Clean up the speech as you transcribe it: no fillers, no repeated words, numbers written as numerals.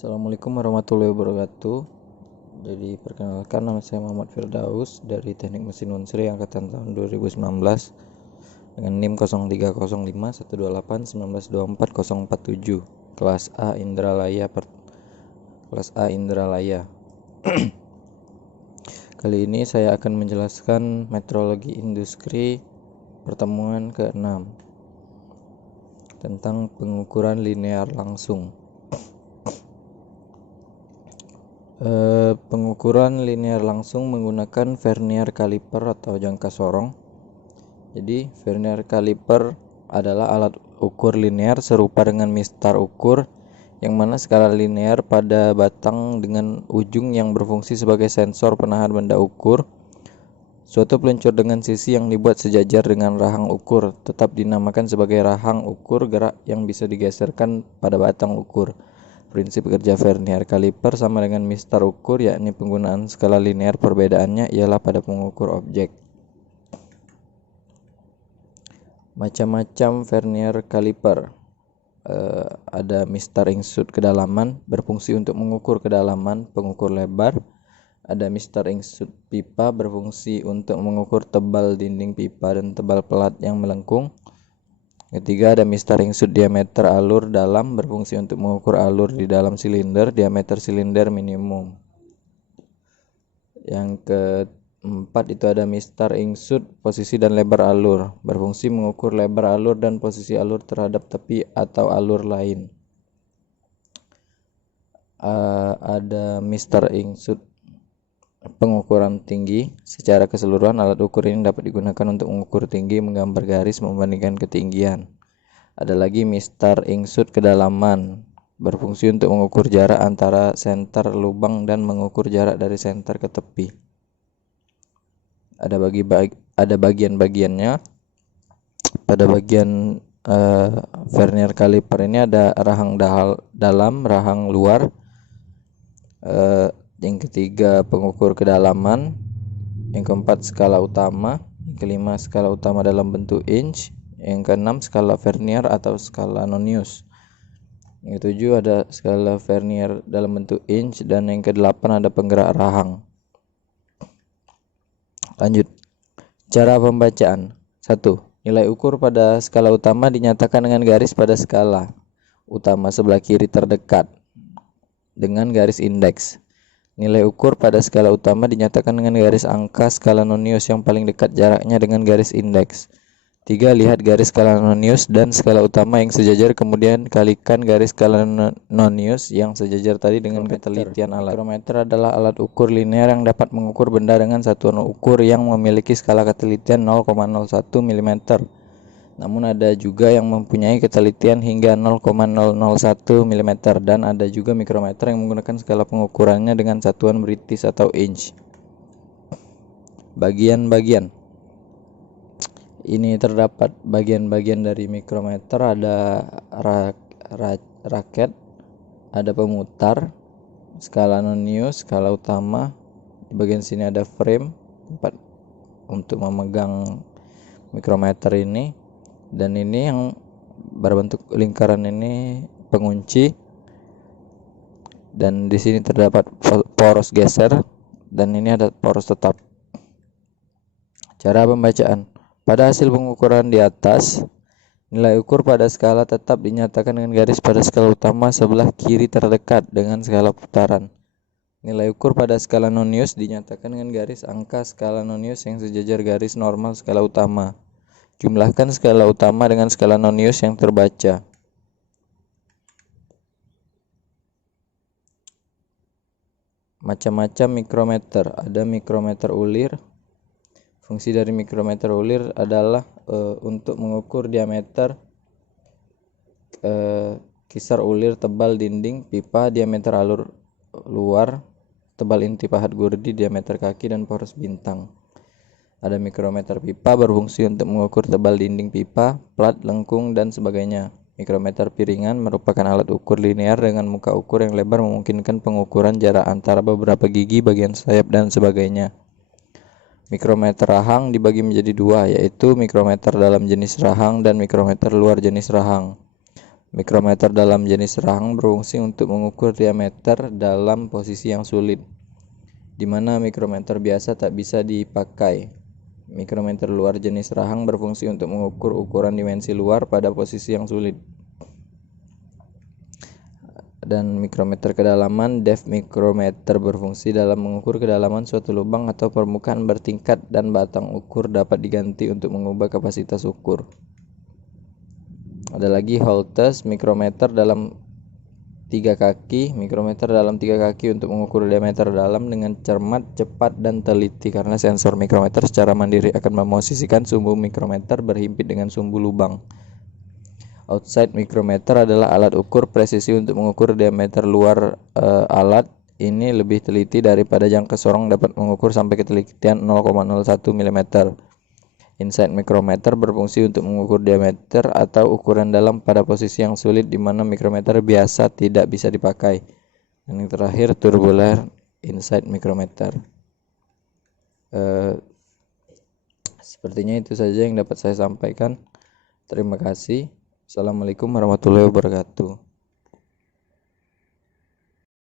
Assalamualaikum warahmatullahi wabarakatuh. Jadi perkenalkan, nama saya Muhammad Firdaus dari Teknik Mesin Unsri angkatan tahun 2019 dengan NIM 0305128128192447 kelas A Indralaya. Kali ini saya akan menjelaskan metrologi industri pertemuan ke-6 tentang pengukuran linear langsung. Pengukuran linear langsung menggunakan vernier caliper atau jangka sorong. Jadi vernier caliper adalah alat ukur linear serupa dengan mistar ukur, yang mana skala linear pada batang dengan ujung yang berfungsi sebagai sensor penahan benda ukur. Suatu peluncur dengan sisi yang dibuat sejajar dengan rahang ukur tetap dinamakan sebagai rahang ukur gerak yang bisa digeserkan pada batang ukur. Prinsip kerja vernier caliper sama dengan mistar ukur, yakni penggunaan skala linear. Perbedaannya ialah pada pengukur objek. Macam-macam vernier caliper. Ada mistar insut kedalaman, berfungsi untuk mengukur kedalaman, pengukur lebar. Ada mistar insut pipa, berfungsi untuk mengukur tebal dinding pipa dan tebal pelat yang melengkung. Ketiga, ada mistar insut diameter alur dalam, berfungsi untuk mengukur alur di dalam silinder, diameter silinder minimum. Yang keempat itu ada mistar insut posisi dan lebar alur, berfungsi mengukur lebar alur dan posisi alur terhadap tepi atau alur lain. Ada mistar insut pengukuran tinggi. Secara keseluruhan alat ukur ini dapat digunakan untuk mengukur tinggi, menggambar garis, membandingkan ketinggian. Ada lagi mistar insut kedalaman, berfungsi untuk mengukur jarak antara senter lubang dan mengukur jarak dari senter ke tepi. Ada bagian-bagiannya. Pada bagian vernier caliper ini ada rahang dalam, rahang luar. Yang ketiga pengukur kedalaman. Yang keempat skala utama. Yang kelima skala utama dalam bentuk inch. Yang keenam skala vernier atau skala nonius. Yang ketujuh ada skala vernier dalam bentuk inch. Dan yang kedelapan ada penggerak rahang. Lanjut. Cara pembacaan. 1. Nilai ukur pada skala utama dinyatakan dengan garis pada skala utama sebelah kiri terdekat dengan garis indeks. Nilai ukur pada skala utama dinyatakan dengan garis angka skala nonius yang paling dekat jaraknya dengan garis indeks. 3. Lihat garis skala nonius dan skala utama yang sejajar, kemudian kalikan garis skala nonius yang sejajar tadi dengan ketelitian alat. Mikrometer adalah alat ukur linear yang dapat mengukur benda dengan satuan ukur yang memiliki skala ketelitian 0,01 mm. Namun ada juga yang mempunyai ketelitian hingga 0,001 mm dan ada juga mikrometer yang menggunakan skala pengukurannya dengan satuan British atau inch. Bagian-bagian. Ini terdapat bagian-bagian dari mikrometer. Ada raket, ada pemutar, skala nonius, skala utama. Di bagian sini ada frame tempat untuk memegang mikrometer ini. Dan ini yang berbentuk lingkaran ini pengunci. Dan di sini terdapat poros geser dan ini ada poros tetap. Cara pembacaan. Pada hasil pengukuran di atas, nilai ukur pada skala tetap dinyatakan dengan garis pada skala utama sebelah kiri terdekat dengan skala putaran. Nilai ukur pada skala nonius dinyatakan dengan garis angka skala nonius yang sejajar garis normal skala utama. Jumlahkan skala utama dengan skala nonius yang terbaca. Macam-macam mikrometer. Ada mikrometer ulir. Fungsi dari mikrometer ulir adalah untuk mengukur diameter kisar ulir tebal dinding pipa, diameter alur luar, tebal inti pahat gurdi, diameter kaki, dan poros bintang. Ada mikrometer pipa, berfungsi untuk mengukur tebal dinding pipa, plat, lengkung, dan sebagainya. Mikrometer piringan merupakan alat ukur linear dengan muka ukur yang lebar, memungkinkan pengukuran jarak antara beberapa gigi, bagian sayap, dan sebagainya. Mikrometer rahang dibagi menjadi dua, yaitu mikrometer dalam jenis rahang dan mikrometer luar jenis rahang. Mikrometer dalam jenis rahang berfungsi untuk mengukur diameter dalam posisi yang sulit, di mana mikrometer biasa tak bisa dipakai. Mikrometer luar jenis rahang berfungsi untuk mengukur ukuran dimensi luar pada posisi yang sulit. Dan mikrometer kedalaman, depth mikrometer berfungsi dalam mengukur kedalaman suatu lubang atau permukaan bertingkat, dan batang ukur dapat diganti untuk mengubah kapasitas ukur. Ada lagi Holtes mikrometer dalam 3 kaki. Mikrometer dalam 3 kaki untuk mengukur diameter dalam dengan cermat, cepat, dan teliti, karena sensor mikrometer secara mandiri akan memosisikan sumbu mikrometer berhimpit dengan sumbu lubang. Outside mikrometer adalah alat ukur presisi untuk mengukur diameter luar alat. Ini lebih teliti daripada jangka sorong, dapat mengukur sampai ketelitian 0,01 mm. Inside mikrometer berfungsi untuk mengukur diameter atau ukuran dalam pada posisi yang sulit, di mana mikrometer biasa tidak bisa dipakai. Dan yang terakhir, tubular inside mikrometer. Sepertinya itu saja yang dapat saya sampaikan. Terima kasih. Assalamualaikum warahmatullahi wabarakatuh.